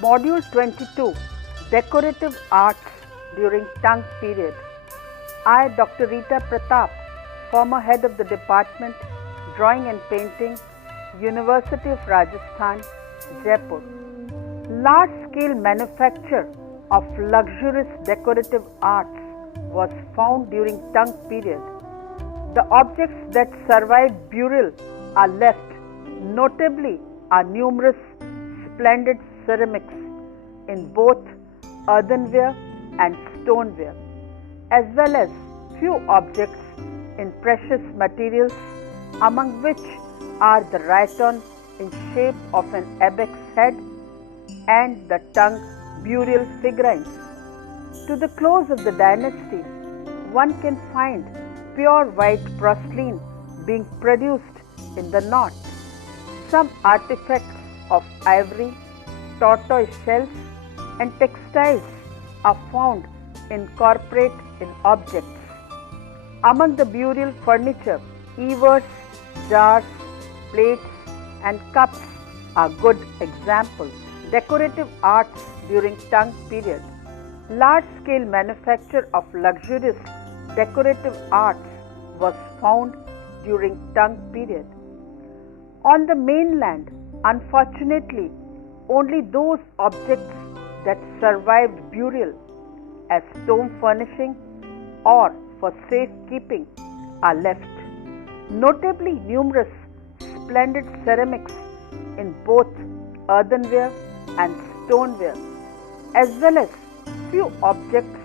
Module 22 Decorative Arts during Tang period. I, Dr. Rita Pratap, former head of the Department Drawing and Painting, University of Rajasthan, Jaipur. Large-scale manufacture of luxurious decorative arts was found during Tang period. The objects that survived burial are left, notably are numerous splendid ceramics in both earthenware and stoneware, as well as few objects in precious materials, among which are the rhyton in shape of an ibex head and the Tang burial figurines. To the close of the dynasty, one can find pure white porcelain being produced in the north. Some artifacts of ivory, tortoise shells and textiles are found incorporate in objects. Among the burial furniture, ewers, jars, plates and cups are good examples. Decorative arts during Tang period. Large-scale manufacture of luxurious decorative arts was found during Tang period. On the mainland, unfortunately, only those objects that survived burial as tomb furnishing or for safekeeping are left. Notably numerous splendid ceramics in both earthenware and stoneware, as well as few objects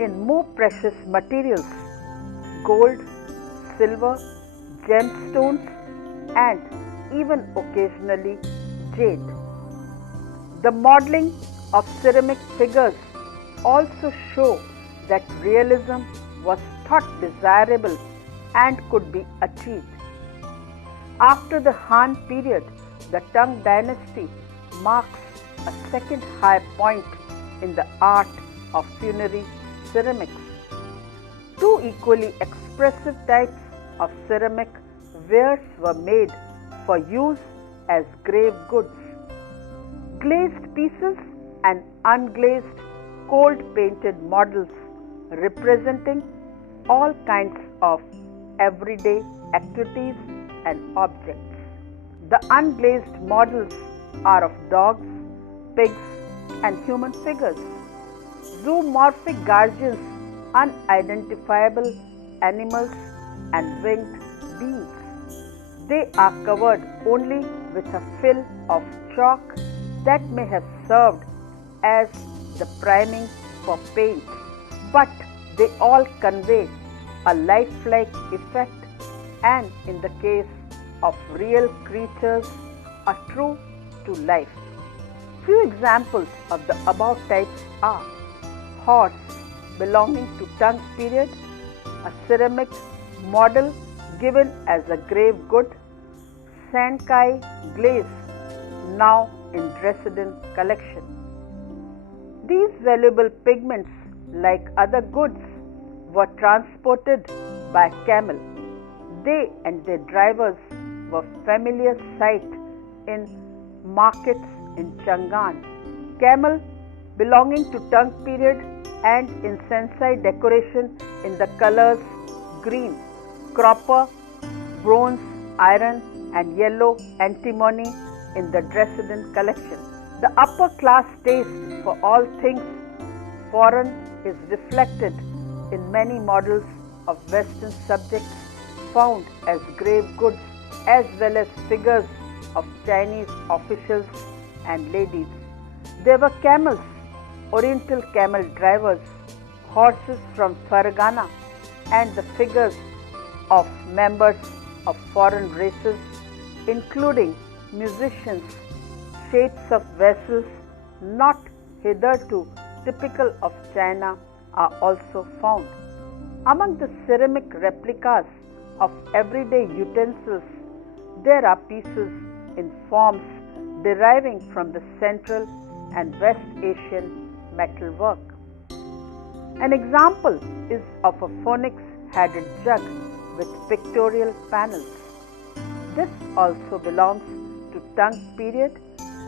in more precious materials, gold, silver, gemstones and even occasionally jade. The modeling of ceramic figures also show that realism was thought desirable and could be achieved. After the Han period, the Tang dynasty marks a second high point in the art of funerary ceramics. Two equally expressive types of ceramic wares were made for use as grave goods. Glazed pieces and unglazed cold painted models representing all kinds of everyday activities and objects. The unglazed models are of dogs, pigs and human figures. Zoomorphic guardians, unidentifiable animals and winged beings. They are covered only with a film of chalk that may have served as the priming for paint, but they all convey a lifelike effect and in the case of real creatures are true to life. Few examples of the above types are horse belonging to Tang period, a ceramic model given as a grave good, Sankai glaze now in Dresden collection. These valuable pigments, like other goods, were transported by camel. They and their drivers were familiar sight in markets in Chang'an. Camel belonging to Tang period and in Sensai decoration in the colors green, copper, bronze, iron and yellow antimony in the Dresden collection. The upper class taste for all things foreign is reflected in many models of Western subjects found as grave goods, as well as figures of Chinese officials and ladies. There were camels, oriental camel drivers, horses from Fargana, and the figures of members of foreign races, including musicians. Shapes of vessels not hitherto typical of China are also found. Among the ceramic replicas of everyday utensils, there are pieces in forms deriving from the Central and West Asian metalwork. An example is of a phoenix-headed jug with pictorial panels. This also belongs to Tang period.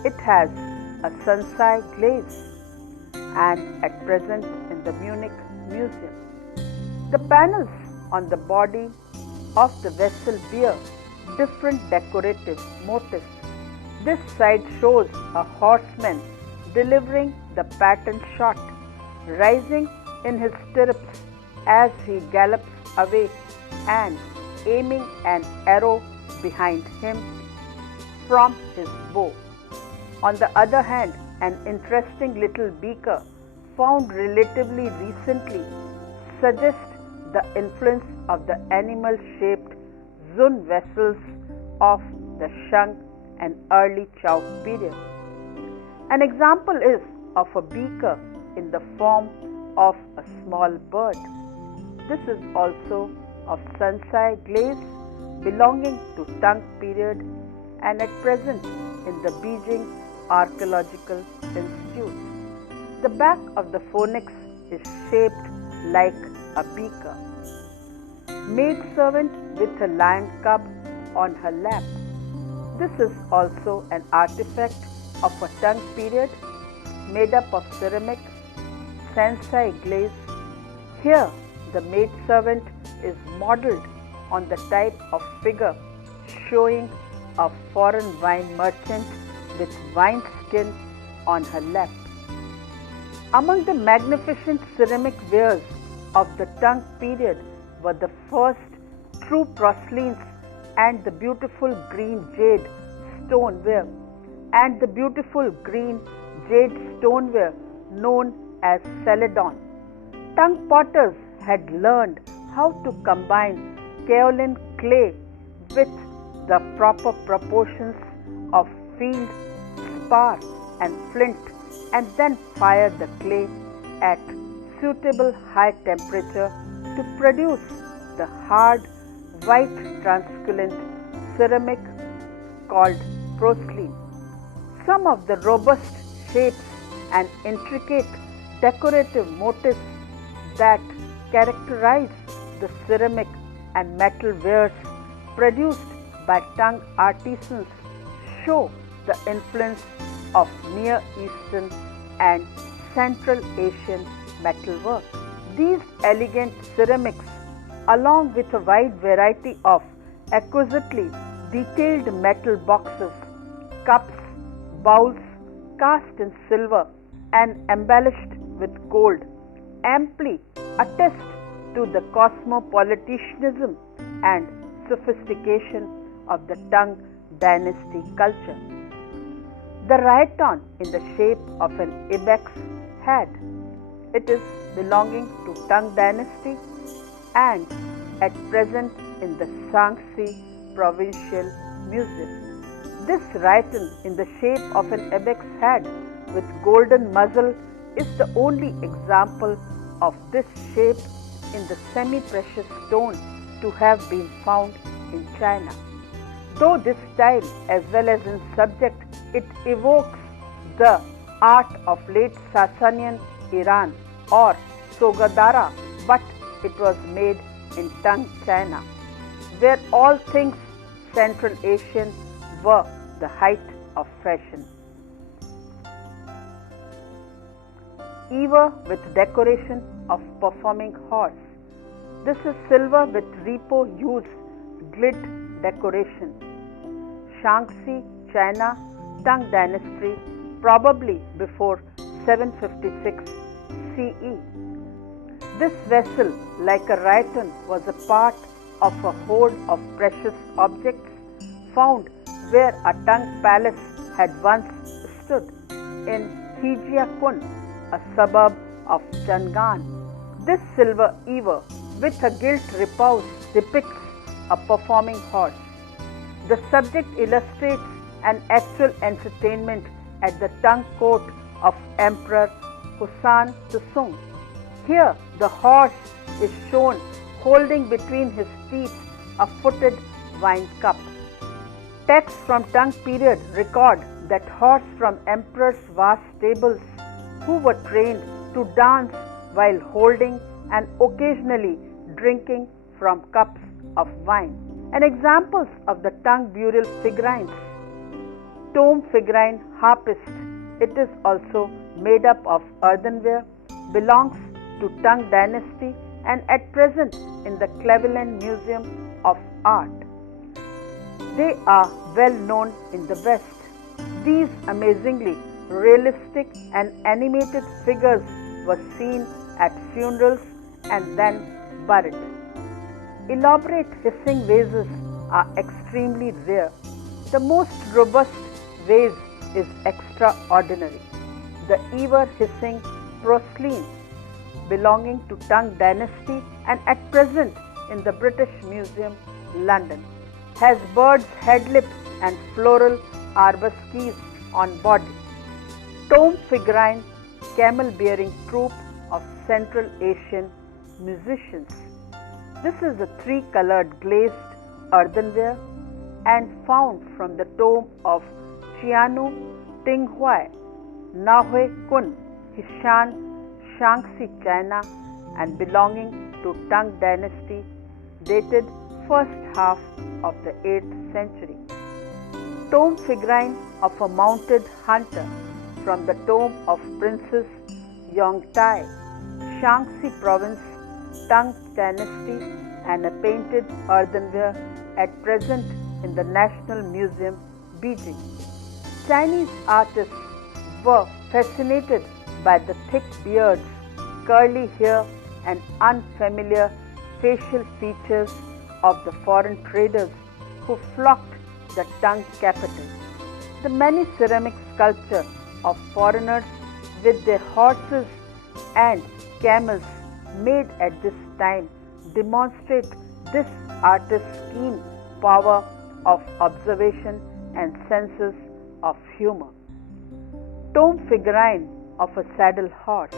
It has a Sansai glaze and at present in the Munich Museum. The panels on the body of the vessel bear different decorative motifs. This side shows a horseman delivering the pattern shot, rising in his stirrups as he gallops away and aiming an arrow behind him from his bow. On the other hand, an interesting little beaker found relatively recently suggests the influence of the animal-shaped Zun vessels of the Shang and early Chao period. An example is of a beaker in the form of a small bird. This is also of Sansai glaze belonging to Tang period and at present in the Beijing Archaeological Institute. The back of the phoenix is shaped like a beaker. Maidservant with a lion cub on her lap. This is also an artifact of a Tang period made up of ceramic, Sansai glaze. Here, the maidservant is modeled on the type of figure showing a foreign wine merchant with wine skin on her lap. Among the magnificent ceramic wares of the Tang period were the first true porcelains and the beautiful green jade stoneware known as celadon. Tang potters had learned how to combine kaolin clay with the proper proportions of field, spar and flint and then fire the clay at suitable high temperature to produce the hard, white translucent ceramic called porcelain. Some of the robust shapes and intricate decorative motifs that characterize the ceramic and metal wares produced by Tang artisans show the influence of Near Eastern and Central Asian metalwork. These elegant ceramics, along with a wide variety of exquisitely detailed metal boxes, cups, bowls cast in silver and embellished with gold, amply attest to the cosmopolitanism and sophistication of the Tang dynasty culture. The raiton in the shape of an ibex head. It is belonging to Tang dynasty and at present in the Shaanxi Provincial Museum. This raiton in the shape of an ibex head with golden muzzle is the only example of this shape in the semi-precious stone to have been found in China. Though this style as well as in subject, it evokes the art of late Sasanian Iran or Sogadara, but it was made in Tang China, where all things Central Asian were the height of fashion. Ewer with decoration of performing horse. This is silver with repo used glit decoration. Shaanxi, China, Tang dynasty, probably before 756 CE. This vessel, like a raiton, was a part of a hoard of precious objects found where a Tang palace had once stood in Hejiakun, a suburb of Chang'an. This silver ewer with a gilt repousse depicts a performing horse. The subject illustrates an actual entertainment at the Tang court of Emperor Husan Tusung. Here, the horse is shown holding between his teeth a footed wine cup. Texts from Tang period record that horse from emperor's vast stables who were trained to dance while holding and occasionally drinking from cups of wine. And examples of the Tang burial figurines: tomb figurine harpist It is also made up of earthenware, belongs to Tang dynasty and at present in the Cleveland Museum of Art. They are well known in the West. These amazingly realistic and animated figures were seen at funerals and then buried. Elaborate hissing vases are extremely rare. The most robust vase is extraordinary. The ever hissing porcelain belonging to Tang dynasty and at present in the British Museum, London, has bird's head lip and floral arabesques on body. Tomb figurine camel-bearing troupe of Central Asian musicians. This is a three-colored glazed earthenware and found from the tomb of Chianu Tinghuai, Nahue Kun, Hishan, Shaanxi, China and belonging to Tang dynasty dated first half of the 8th century. Tomb figurine of a mounted hunter from the tomb of Princess Yongtai, Shaanxi province, Tang dynasty and a painted earthenware at present in the National Museum, Beijing. Chinese artists were fascinated by the thick beards, curly hair and unfamiliar facial features of the foreign traders who flocked the Tang capital. The many ceramic sculpture of foreigners with their horses and camels made at this time demonstrate this artist's keen power of observation and senses of humor. Tomb figurine of a saddle horse.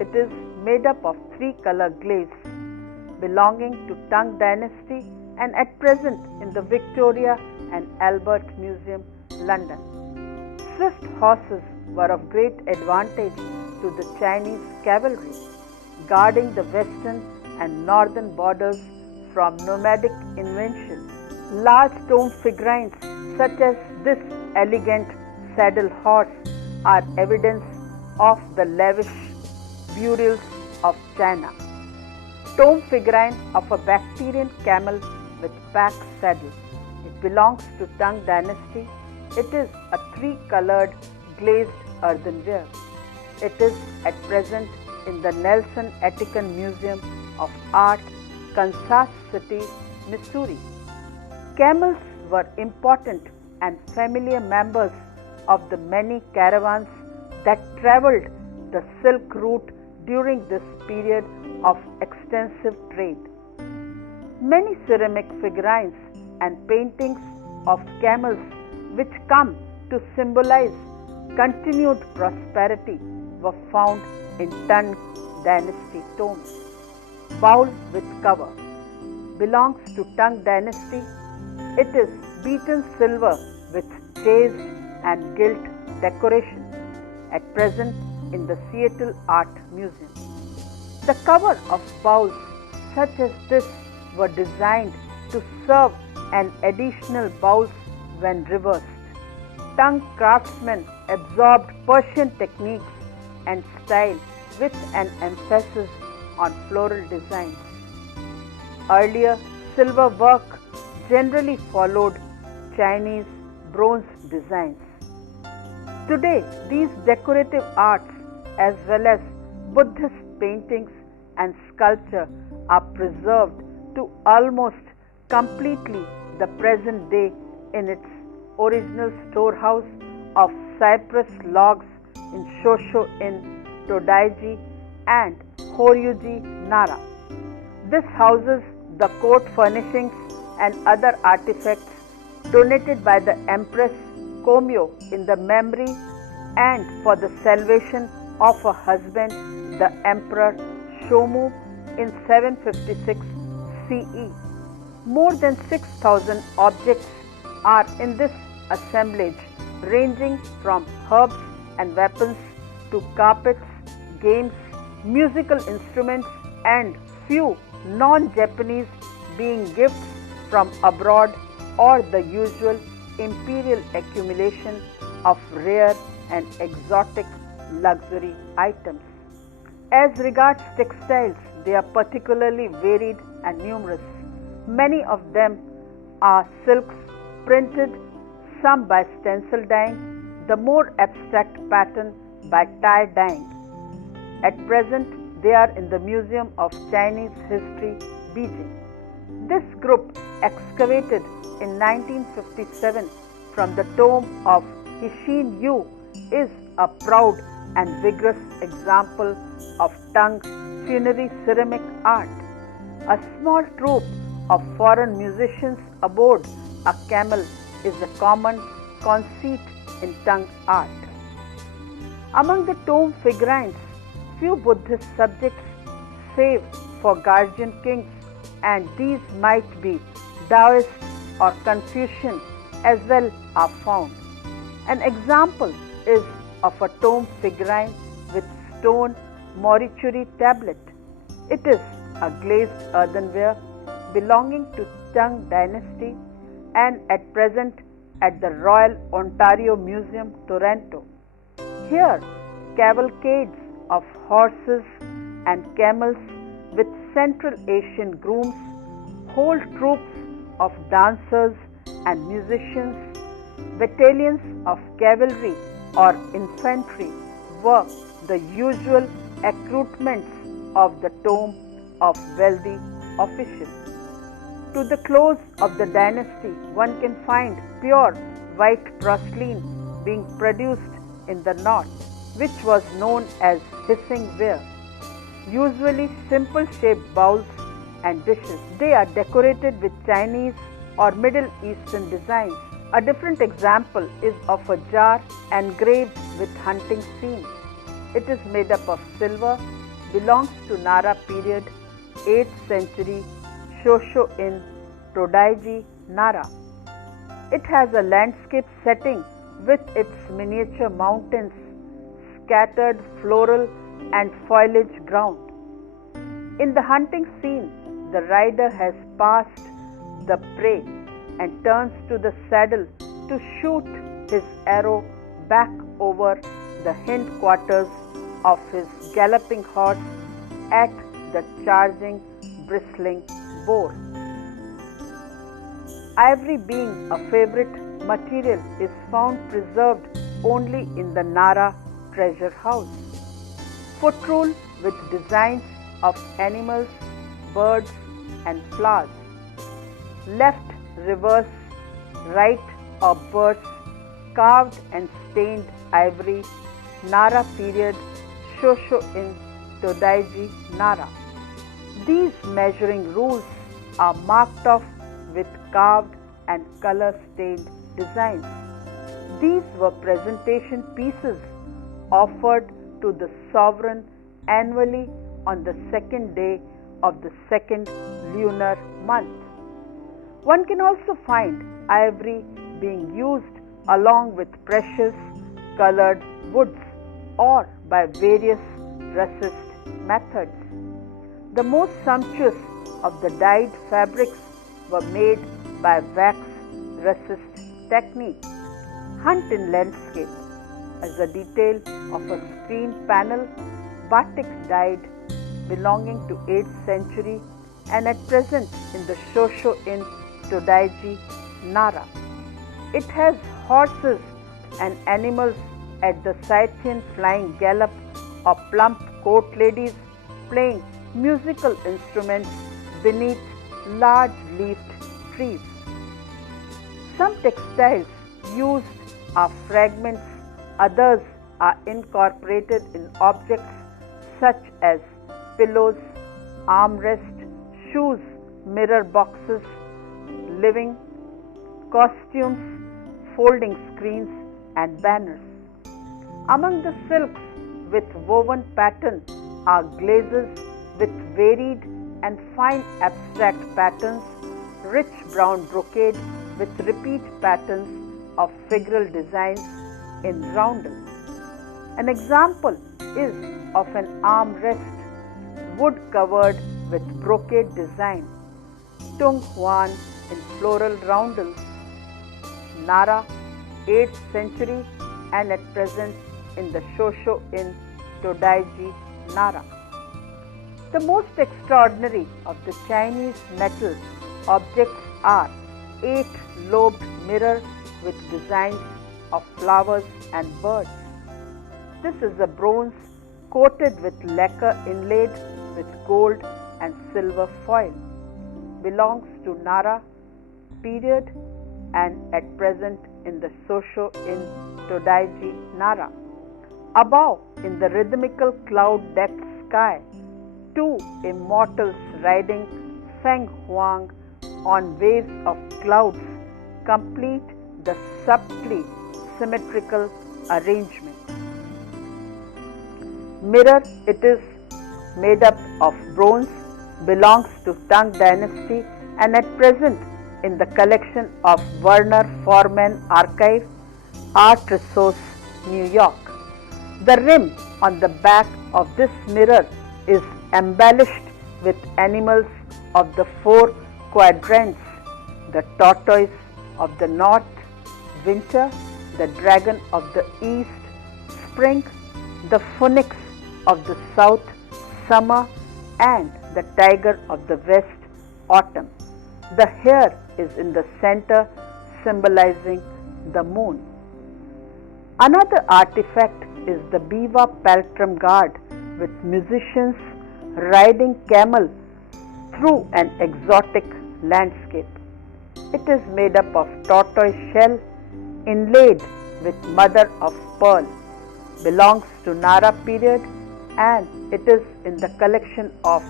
It is made up of three-color glaze belonging to Tang dynasty and at present in the Victoria and Albert Museum, London. Swift horses were of great advantage to the Chinese cavalry, guarding the western and northern borders from nomadic invasion. Large tomb figurines such as this elegant saddle horse are evidence of the lavish burials of China. Tomb figurine of a Bactrian camel with pack saddle. It belongs to Tang dynasty. It is a three-colored glazed earthenware. It is at present in the Nelson Etican Museum of Art, Kansas City, Missouri. Camels were important and familiar members of the many caravans that traveled the Silk Route during this period of extensive trade. Many ceramic figurines and paintings of camels which come to symbolize continued prosperity were found in Tang dynasty tombs. Bowl with cover belongs to Tang dynasty. It is beaten silver with chased and gilt decoration at present in the Seattle Art Museum. The cover of bowls such as this were designed to serve an additional bowls when reversed. Tang craftsmen absorbed Persian techniques and style with an emphasis on floral designs. Earlier, silver work generally followed Chinese bronze designs. Today, these decorative arts as well as Buddhist paintings and sculpture are preserved to almost completely the present day in its original storehouse of cypress logs in Shosho-in, Todaiji and Horyuji, Nara. This houses the court furnishings and other artifacts donated by the Empress Komyo in the memory and for the salvation of her husband, the Emperor Shomu, in 756 CE. More than 6,000 objects are in this assemblage, ranging from herbs and weapons to carpets, games, musical instruments, and few non-Japanese being gifts from abroad or the usual imperial accumulation of rare and exotic luxury items. As regards textiles, they are particularly varied and numerous. Many of them are silks printed, some by stencil dyeing, the more abstract pattern by tie dyeing. At present, they are in the Museum of Chinese History, Beijing. This group, excavated in 1957 from the tomb of Hishin Yu, is a proud and vigorous example of Tang funerary ceramic art. A small troupe of foreign musicians aboard a camel is a common conceit in Tang art. Among the tomb figurines, few Buddhist subjects, save for guardian kings, and these might be Taoist or Confucian as well, are found. An example is of a tomb figurine with stone mortuary tablet. It is a glazed earthenware belonging to Tang dynasty and at present at the Royal Ontario Museum, Toronto. Here, cavalcades of horses and camels with Central Asian grooms, whole troops of dancers and musicians, battalions of cavalry or infantry were the usual accoutrements of the tomb of wealthy officials. To the close of the dynasty, one can find pure white porcelain being produced in the north, which was known as hissing ware. Usually simple shaped bowls and dishes. They are decorated with Chinese or Middle Eastern designs. A different example is of a jar engraved with hunting scene. It is made up of silver, belongs to Nara period, 8th century, Shosho in Todaiji, Nara. It has a landscape setting with its miniature mountains, scattered floral and foliage ground. In the hunting scene, the rider has passed the prey and turns to the saddle to shoot his arrow back over the hindquarters of his galloping horse at the charging, bristling boar. Ivory being a favorite material is found preserved only in the Nara treasure house. Footrule with designs of animals, birds and flowers. Left, reverse, right or birds, carved and stained ivory, Nara period, Shosho in Todaiji, Nara. These measuring rules are marked off with carved and color-stained designs. These were presentation pieces offered to the sovereign annually on the second day of the second lunar month. One can also find ivory being used along with precious colored woods or by various recessed methods. The most sumptuous of the dyed fabrics were made by wax recessed technique. Hunt in landscape as a detail of a screen panel, batik dyed belonging to 8th century and at present in the Shosho in Todaiji, Nara. It has horses and animals at the Scythian flying gallop or plump court ladies playing musical instruments beneath large leafed trees. Some textiles used are fragments, others are incorporated in objects such as pillows, armrests, shoes, mirror boxes, living, costumes, folding screens and banners. Among the silks with woven pattern are glazes with varied and fine abstract patterns, rich brown brocade with repeat patterns of figural designs in roundel. An example is of an armrest, wood covered with brocade design, Tung Huan in floral roundels, Nara, 8th century, and at present in the Shosho in Todaiji, Nara. The most extraordinary of the Chinese metal objects are 8-lobed mirror with designs of flowers and birds. This is a bronze coated with lacquer inlaid with gold and silver foil. Belongs to Nara period and at present in the Shosho in Todaiji, Nara. Above, in the rhythmical cloud-decked sky, two immortals riding Feng Huang on waves of clouds complete the subtly symmetrical arrangement. Mirror, it is made up of bronze, belongs to Tang Dynasty and at present in the collection of Werner Forman Archive, Art Resource, New York. The rim on the back of this mirror is embellished with animals of the 4 quadrants: the tortoise of the north, winter; the dragon of the east, spring; the phoenix of the south, summer; and the tiger of the west, autumn. The hare is in the center, symbolizing the moon. Another artifact is the Biwa Paltram Guard with musicians riding camel through an exotic landscape. It is made up of tortoise shell inlaid with mother of pearl. Belongs to Nara period and it is in the collection of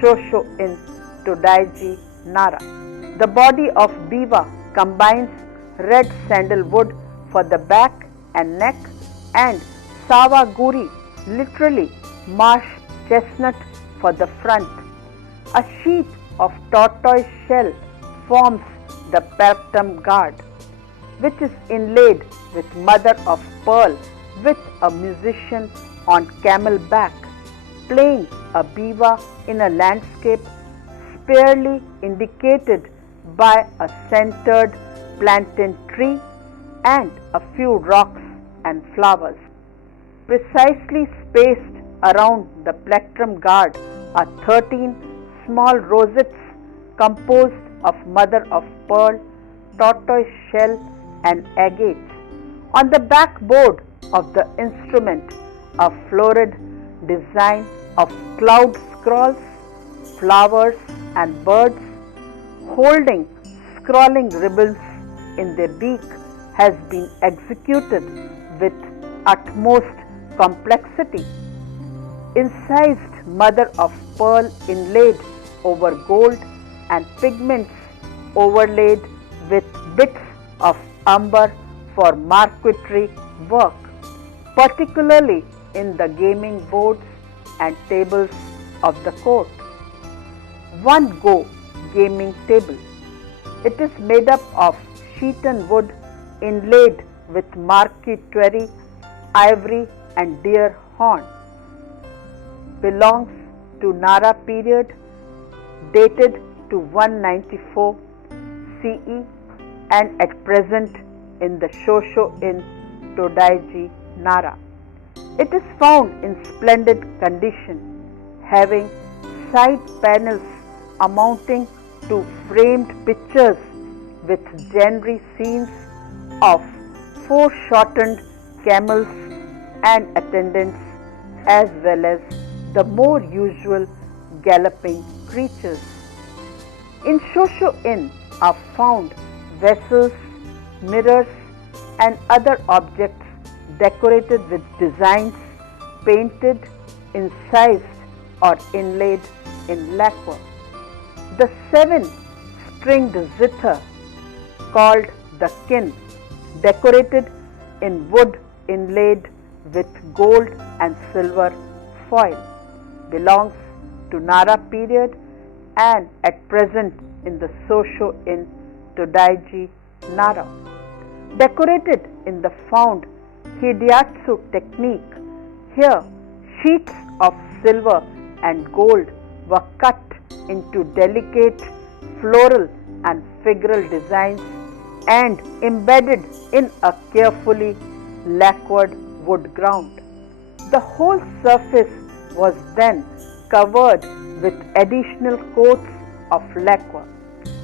Shosho in Todaiji, Nara. The body of Biwa combines red sandalwood for the back and neck and Sawaguri, literally marsh chestnut, for the front. A sheet of tortoise shell forms the Paltram Guard, which is inlaid with mother of pearl with a musician on camel back, playing a biwa in a landscape sparely indicated by a centered plantain tree and a few rocks and flowers. Precisely spaced around the Paltram Guard are 13 small rosettes composed of mother of pearl, tortoise shell and agate. On the backboard of the instrument, a florid design of cloud scrolls, flowers and birds holding scrolling ribbons in their beak has been executed with utmost complexity. Incised mother of pearl inlaid over gold and pigments overlaid with bits of umber for marquetry work, particularly in the gaming boards and tables of the court. One Go gaming table. It is made up of sheetan wood inlaid with marquetry, ivory and deer horn. Belongs to Nara period, dated to 194 CE and at present in the Shosho in Todaiji, Nara. It is found in splendid condition, having side panels amounting to framed pictures with genre scenes of foreshortened camels and attendants, as well as the more usual galloping creatures. In Shosho Inn are found vessels, mirrors and other objects decorated with designs painted, incised or inlaid in lacquer. The 7-stringed zither called the kin, decorated in wood inlaid with gold and silver foil, belongs to Nara period and at present in the Shosho in Todaiji, Nara. Decorated in the found Hideatsu technique, here sheets of silver and gold were cut into delicate floral and figural designs and embedded in a carefully lacquered wood ground. The whole surface was then covered with additional coats of lacquer.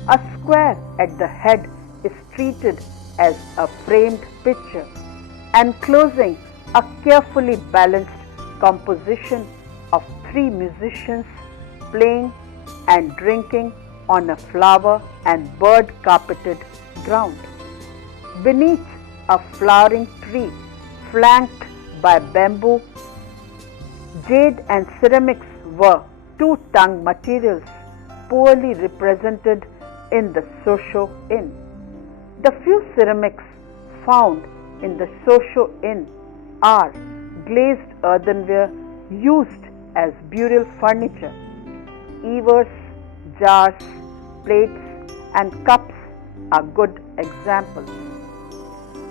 A square at the head is treated as a framed picture, enclosing a carefully balanced composition of three musicians playing and drinking on a flower and bird carpeted ground. Beneath a flowering tree flanked by bamboo, jade and ceramics were two tongue materials poorly represented in the Sosho Inn. The few ceramics found in the Sosho Inn are glazed earthenware used as burial furniture. Ewers, jars, plates and cups are good examples.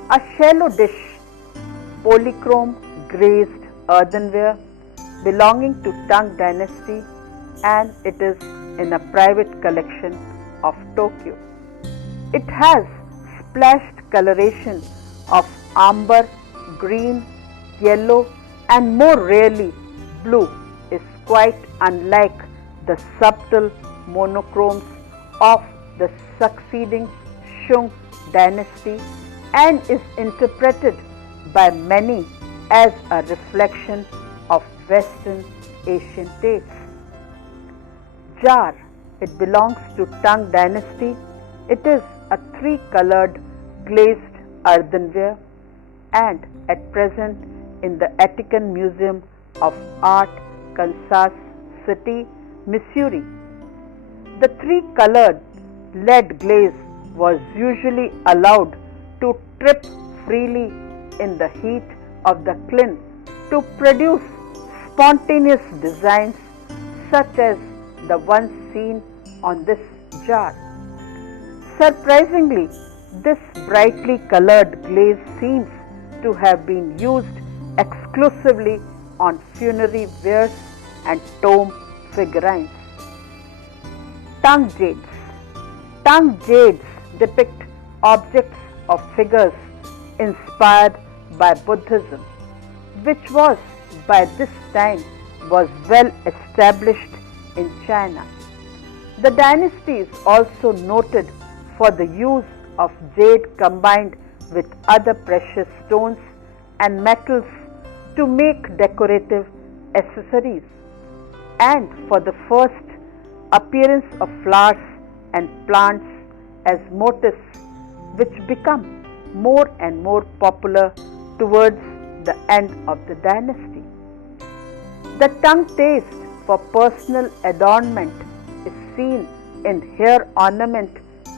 A shallow dish, polychrome glazed earthenware belonging to Tang dynasty, and it is in a private collection of Tokyo. It has splashed coloration of amber, green, yellow and more rarely blue is quite unlike the subtle monochromes of the succeeding Shung dynasty and is interpreted by many as a reflection of Western Asian tastes. Jar, it belongs to Tang dynasty. It is a three-colored glazed earthenware and at present in the Vatican Museum of Art, Kansas City, Missouri. The three-colored lead glaze was usually allowed to trip freely in the heat of the kiln to produce spontaneous designs such as the ones seen on this jar. Surprisingly, this brightly colored glaze seems to have been used exclusively on funerary wares and tomb figurines. Tang jades. Tang jades depict objects or figures inspired by Buddhism, which was by this time was well established in China. The dynasty is also noted for the use of jade combined with other precious stones and metals to make decorative accessories, and for the first appearance of flowers and plants as motifs, which become more and more popular towards the end of the dynasty. The Tang taste for personal adornment is seen in hair ornament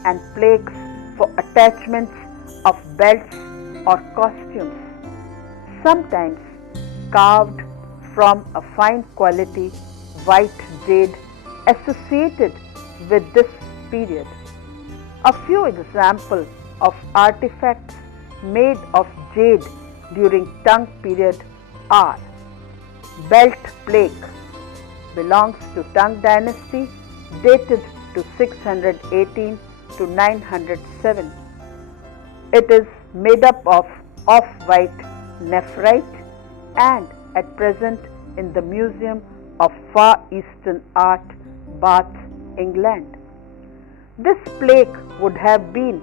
and plaques for attachments of belts or costumes, sometimes carved from a fine quality white jade associated with this period. A few examples of artifacts made of jade during Tang period are belt plaque, belongs to Tang dynasty, dated to 618 to 907. It is made up of off-white nephrite and at present in the Museum of Far Eastern Art, Bath, England. This plaque would have been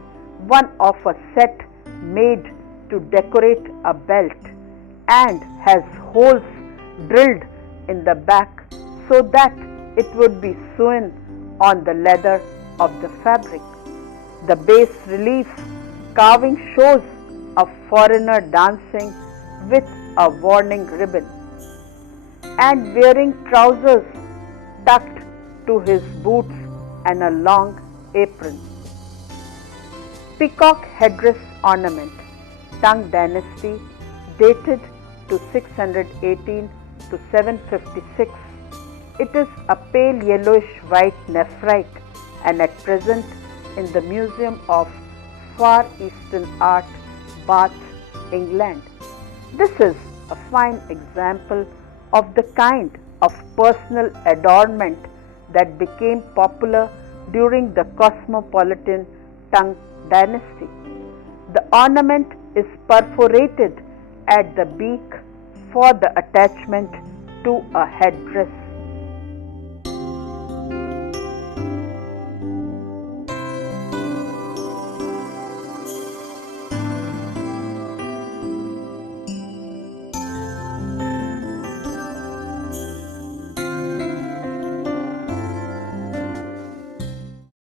one of a set made to decorate a belt and has holes drilled in the back so that it would be sewn on the leather of the fabric. The bas relief carving shows a foreigner dancing with a warning ribbon and wearing trousers tucked to his boots and a long apron. Peacock headdress ornament, Tang dynasty, dated to 618 to 756. It is a pale yellowish white nephrite and at present in the Museum of Far Eastern Art, Bath, England. This is a fine example of the kind of personal adornment that became popular during the cosmopolitan Tang dynasty. The ornament is perforated at the beak for the attachment to a headdress.